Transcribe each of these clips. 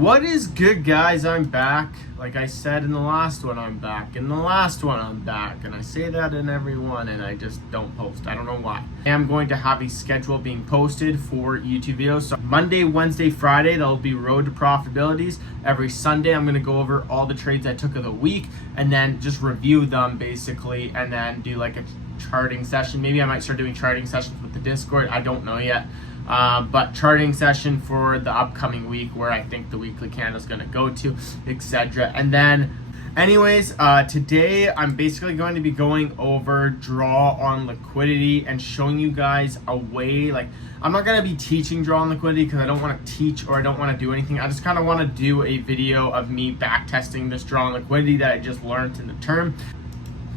What is good, guys? I'm back. Like I said in the last one, I'm back. In the last one, I'm back. And I say that in every one, and I just don't post. I don't know why. I am going to have a schedule being posted for YouTube videos. So Monday, Wednesday, Friday, that'll be Road to Profitabilities. Every Sunday, I'm going to go over all the trades I took of the week and then just review them, basically, and then do like a charting session. Maybe I might start doing charting sessions with the Discord. I don't know yet. But charting session for the upcoming week, where I think the weekly candle is going to go to, etc. And then anyways, today I'm basically going to be going over draw on liquidity and showing you guys a way. Like, I'm not going to be teaching draw on liquidity because I don't want to teach or I don't want to do anything. I just kind of want to do a video of me back testing this draw on liquidity that I just learned in the term.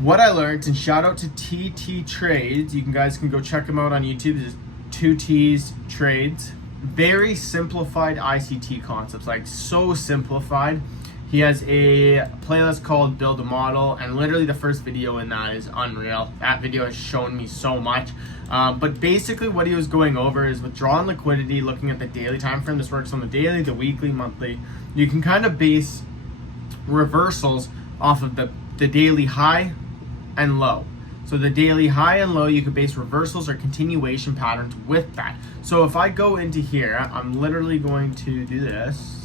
What I learned, and shout out to TT Trades, you guys can go check him out on YouTube. There's 2T's Trades. Very simplified ICT concepts, like so simplified. He has a playlist called Build a Model, and literally the first video in that is unreal. That video has shown me so much. But basically what he was going over is with draw on liquidity, looking at the daily time frame. This works on the daily, the weekly, monthly. You can kind of base reversals off of the daily high and low. So the daily high and low, you could base reversals or continuation patterns with that. So if I go into here, I'm literally going to do this.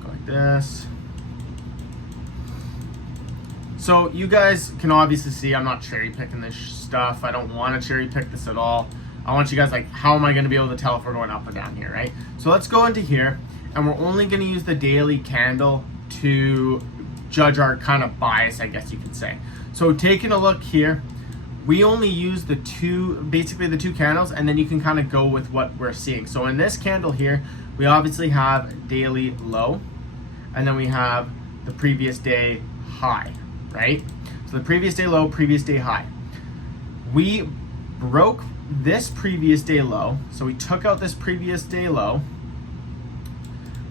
Go like this. So you guys can obviously see I'm not cherry picking this stuff. I don't want to cherry pick this at all. I want you guys, like, how am I going to be able to tell if we're going up or down here, right? So let's go into here, and we're only going to use the daily candle to judge our kind of bias, I guess you could say. So taking a look here, we only use the two candles, and then you can kind of go with what we're seeing. So in this candle here, we obviously have daily low, and then we have the previous day high, right? So the previous day low, previous day high. We broke this previous day low, so we took out this previous day low,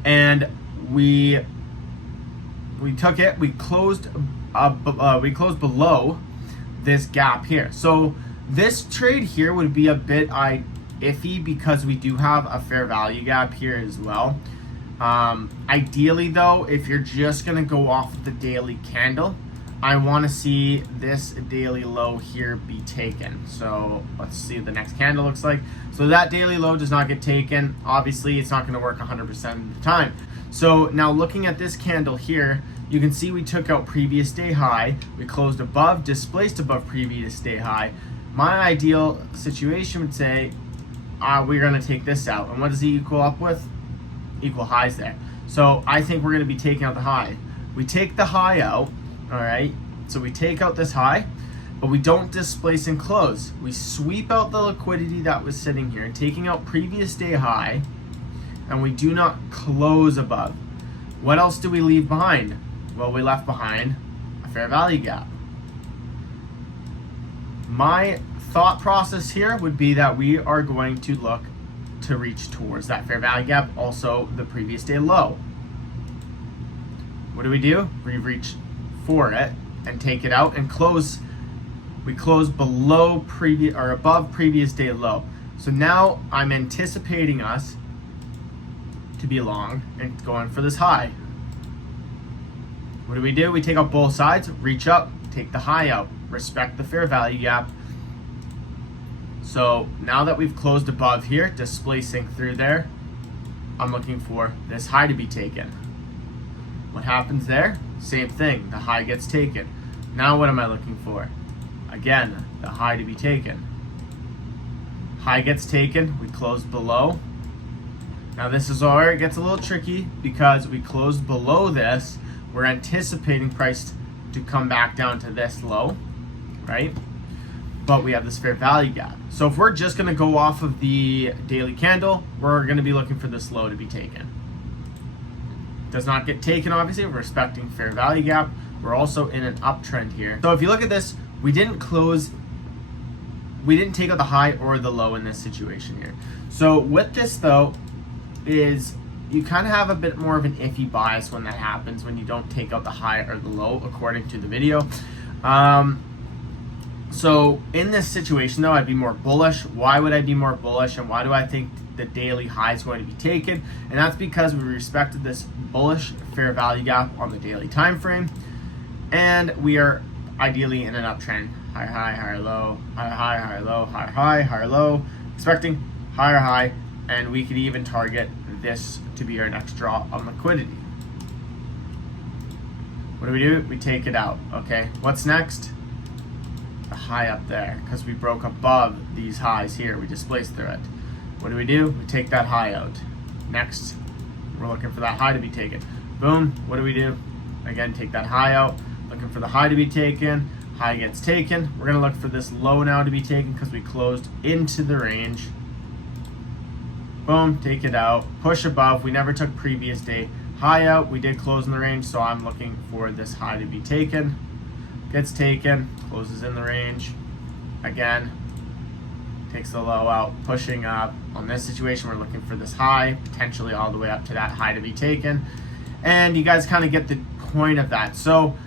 and we took it, we closed below this gap here. So this trade here would be a bit iffy because we do have a fair value gap here as well. Ideally though, if you're just gonna go off of the daily candle, I want to see this daily low here be taken. So let's see what the next candle looks like. So that daily low does not get taken. Obviously it's not going to work 100% of the time. So now looking at this candle here, you can see we took out previous day high, we closed above, displaced above previous day high. My ideal situation would say we're going to take this out, and what does he equal up with? Equal highs there. So I think we're going to be taking out the high. We take the high out. All right, so we take out this high, but we don't displace and close. We sweep out the liquidity that was sitting here, taking out previous day high, and we do not close above. What else do we leave behind? Well, we left behind a fair value gap. My thought process here would be that we are going to look to reach towards that fair value gap, also the previous day low. What do? We reach for it and take it out and close. We close below previous or above previous day low. So now I'm anticipating us to be long and going for this high. What do? We take out both sides, reach up, take the high out, respect the fair value gap. So now that we've closed above here, displacing through there, I'm looking for this high to be taken. What happens there? Same thing, the high gets taken. Now what am I looking for? Again, the high to be taken. High gets taken, we close below. Now this is where it gets a little tricky because we closed below this. We're anticipating price to come back down to this low, right? But we have this fair value gap. So if we're just gonna go off of the daily candle, we're gonna be looking for this low to be taken. Does not get taken, obviously. We're respecting fair value gap. We're also in an uptrend here. So if you look at this, we didn't take out the high or the low in this situation here. So with this though, is you kind of have a bit more of an iffy bias when that happens, when you don't take out the high or the low according to the video. So in this situation though, I'd be more bullish. Why would I be more bullish, and why do I think the daily high is going to be taken, and that's because we respected this bullish fair value gap on the daily time frame, and we are ideally in an uptrend. Higher high, higher low, higher high, higher low, higher high, higher low, expecting higher high, and we could even target this to be our next draw on liquidity. What do? We take it out. Okay, what's next? The high up there, because we broke above these highs here. We displaced through it. What do? We take that high out. Next, we're looking for that high to be taken. Boom. What do? Again, take that high out. Looking for the high to be taken. High gets taken. We're going to look for this low now to be taken because we closed into the range. Boom. Take it out. Push above. We never took previous day high out. We did close in the range, so I'm looking for this high to be taken. Gets taken, closes in the range. Again, takes the low out, pushing up. On this situation, we're looking for this high, potentially all the way up to that high to be taken. And you guys kind of get the point of that. So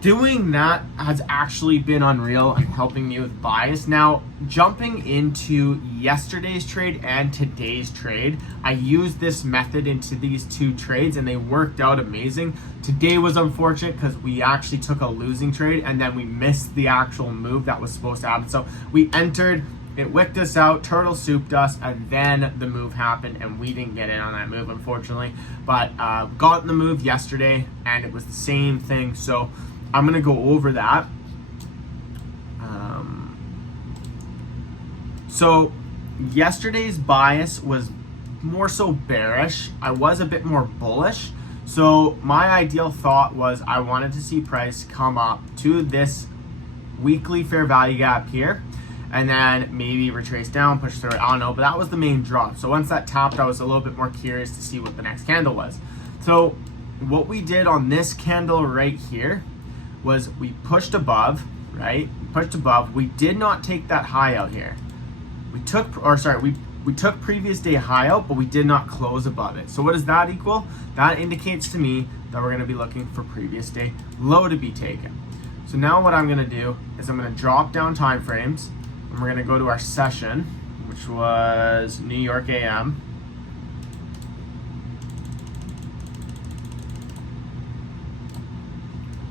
doing that has actually been unreal and helping me with bias. Now, jumping into yesterday's trade and today's trade, I used this method into these two trades and they worked out amazing. Today was unfortunate because we actually took a losing trade and then we missed the actual move that was supposed to happen. So we entered, it wicked us out, turtle souped us, and then the move happened and we didn't get in on that move, unfortunately. But got in the move yesterday and it was the same thing. So I'm going to go over that. So yesterday's bias was more so bearish. I was a bit more bullish. So my ideal thought was I wanted to see price come up to this weekly fair value gap here and then maybe retrace down, push through it. I don't know, but that was the main drop. So once that tapped, I was a little bit more curious to see what the next candle was. So what we did on this candle right here was we pushed above, right? Pushed above. We did not take that high out here. We took previous day high out, but we did not close above it. So what does that equal? That indicates to me that we're going to be looking for previous day low to be taken. So now what I'm going to do is I'm going to drop down time frames and we're going to go to our session, which was New York AM.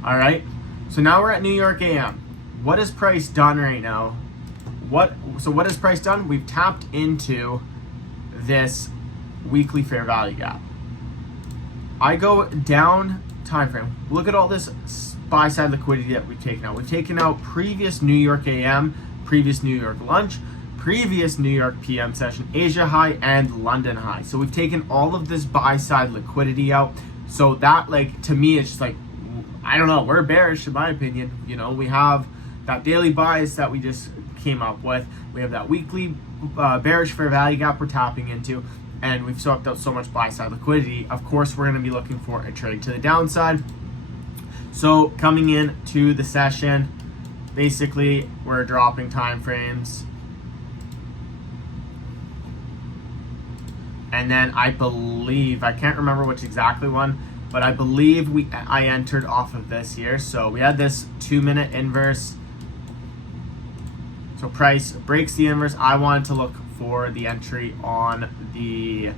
All right. So now we're at New York AM. What is price done right now? What has price done? We've tapped into this weekly fair value gap. I go down time frame. Look at all this buy side liquidity that we've taken out. We've taken out previous New York AM, previous New York lunch, previous New York PM session, Asia high, and London high. So we've taken all of this buy side liquidity out. So that, like, to me, it's just like, I don't know, we're bearish in my opinion. You know, we have that daily bias that we just came up with. We have that weekly bearish fair value gap we're tapping into, and we've soaked out so much buy side liquidity. Of course, we're going to be looking for a trade to the downside. So coming in to the session, basically we're dropping time frames. And then I believe, I can't remember which exactly one, but I believe I entered off of this here. So we had this 2-minute inverse. So price breaks the inverse. I wanted to look for the entry on the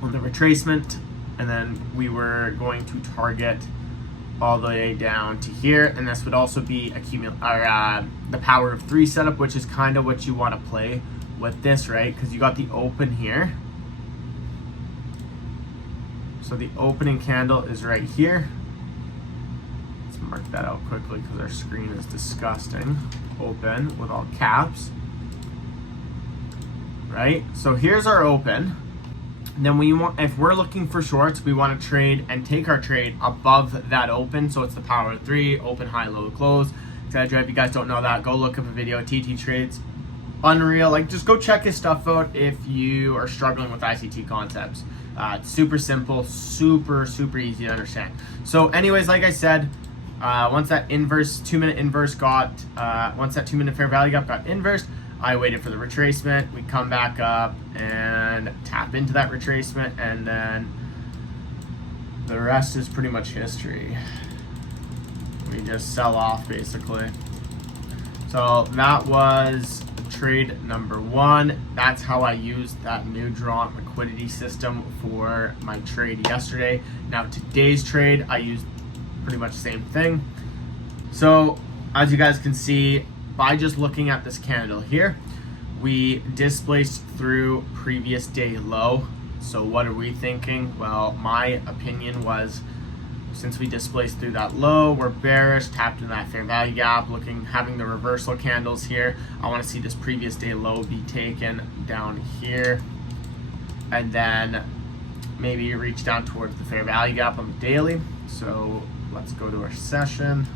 retracement, and then we were going to target all the way down to here, and this would also be the power of 3 setup, which is kind of what you want to play with this, right? Because you got the open here. So the opening candle is right here. Let's mark that out quickly because our screen is disgusting. Open with all caps. Right? So here's our open. And then if we're looking for shorts, we want to trade and take our trade above that open. So it's the power of 3, open, high, low, close, etc. If you guys don't know that, go look up a video. TT Trades. Unreal. Like, just go check his stuff out if you are struggling with ICT concepts. It's super simple, super easy to understand. So anyways, like I said, once that 2-minute inverse once that 2-minute fair value gap got inversed, I waited for the retracement. We come back up and tap into that retracement, and then the rest is pretty much history. We just sell off basically. So that was trade number 1. That's how I used that new drawn liquidity system for my trade yesterday. Now today's trade, I used pretty much the same thing. So as you guys can see, by just looking at this candle here, we displaced through previous day low. So what are we thinking? Well, my opinion was, since we displaced through that low, we're bearish, tapped in that fair value gap, having the reversal candles here. I want to see this previous day low be taken down here, and then maybe reach down towards the fair value gap on the daily. So let's go to our session.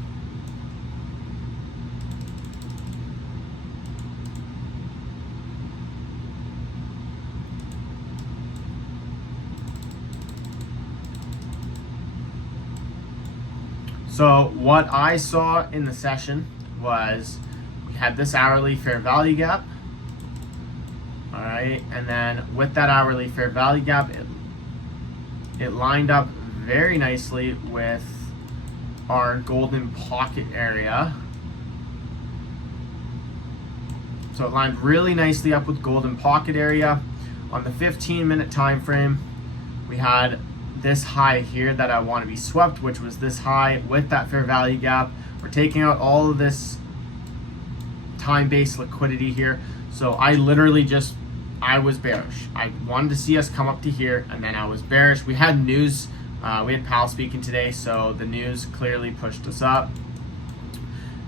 So what I saw in the session was we had this hourly fair value gap. All right, and then with that hourly fair value gap, it lined up very nicely with our golden pocket area. So it lined really nicely up with golden pocket area. On the 15-minute time frame, we had this high here that I want to be swept, which was this high with that fair value gap. We're taking out all of this time-based liquidity here. So I literally I was bearish. I wanted to see us come up to here, and then I was bearish. We had news, we had Powell speaking today, so the news clearly pushed us up.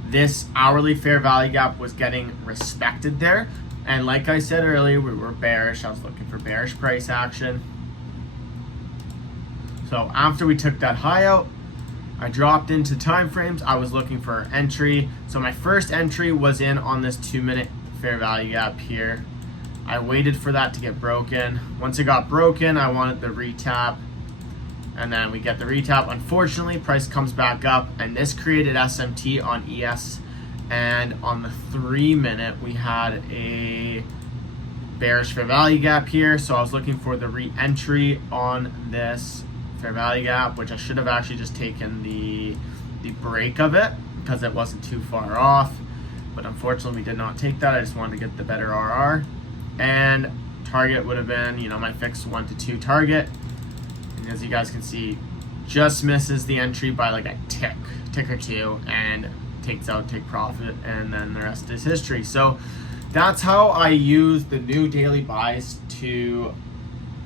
This hourly fair value gap was getting respected there. And like I said earlier, we were bearish. I was looking for bearish price action. So after we took that high out, I dropped into time frames. I was looking for an entry. So my first entry was in on this 2-minute fair value gap here. I waited for that to get broken. Once it got broken, I wanted the retap. And then we get the retap. Unfortunately, price comes back up, and this created SMT on ES. And on the 3-minute, we had a bearish fair value gap here. So I was looking for the re-entry on this fair value gap, which I should have actually just taken the break of it because it wasn't too far off. But unfortunately, we did not take that. I just wanted to get the better RR. And target would have been, my fixed 1 to 2 target. And as you guys can see, just misses the entry by like a tick or two, and takes out, take profit, and then the rest is history. So that's how I use the new daily buys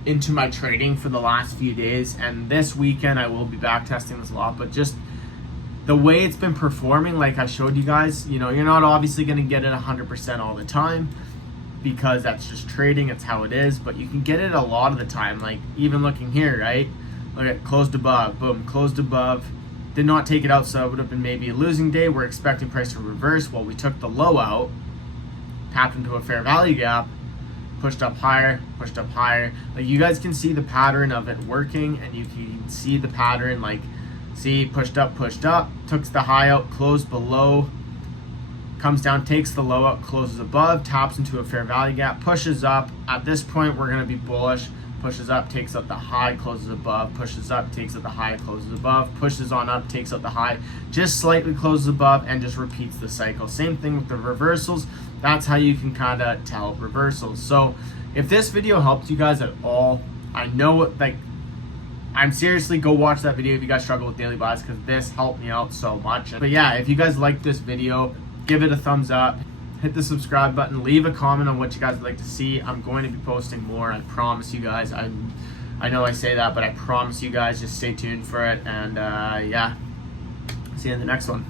into my trading for the last few days. And this weekend I will be back testing this a lot, but just the way it's been performing, like I showed you guys, you're not obviously going to get it 100% all the time, because that's just trading, it's how it is, but you can get it a lot of the time. Like even looking here, right? Look at closed above, boom, closed above, did not take it out, so it would have been maybe a losing day. We're expecting price to reverse. Well, we took the low out, tapped into a fair value gap, pushed up higher. Like you guys can see the pattern of it working, and you can see the pattern, like see, pushed up, took the high out, closed below, comes down, takes the low out, closes above, taps into a fair value gap, pushes up. At this point, we're going to be bullish. Pushes up, takes out the high, closes above, pushes up, takes out the high, closes above, pushes on up, takes out the high, just slightly closes above, and just repeats the cycle. Same thing with the reversals. That's how you can kind of tell reversals. So if this video helped you guys at all, I know, I'm seriously, go watch that video if you guys struggle with daily buys, because this helped me out so much. But yeah, if you guys like this video, give it a thumbs up, hit the subscribe button, leave a comment on what you guys would like to see. I'm going to be posting more, I promise you guys. I know I say that, but I promise you guys, just stay tuned for it. And yeah, see you in the next one.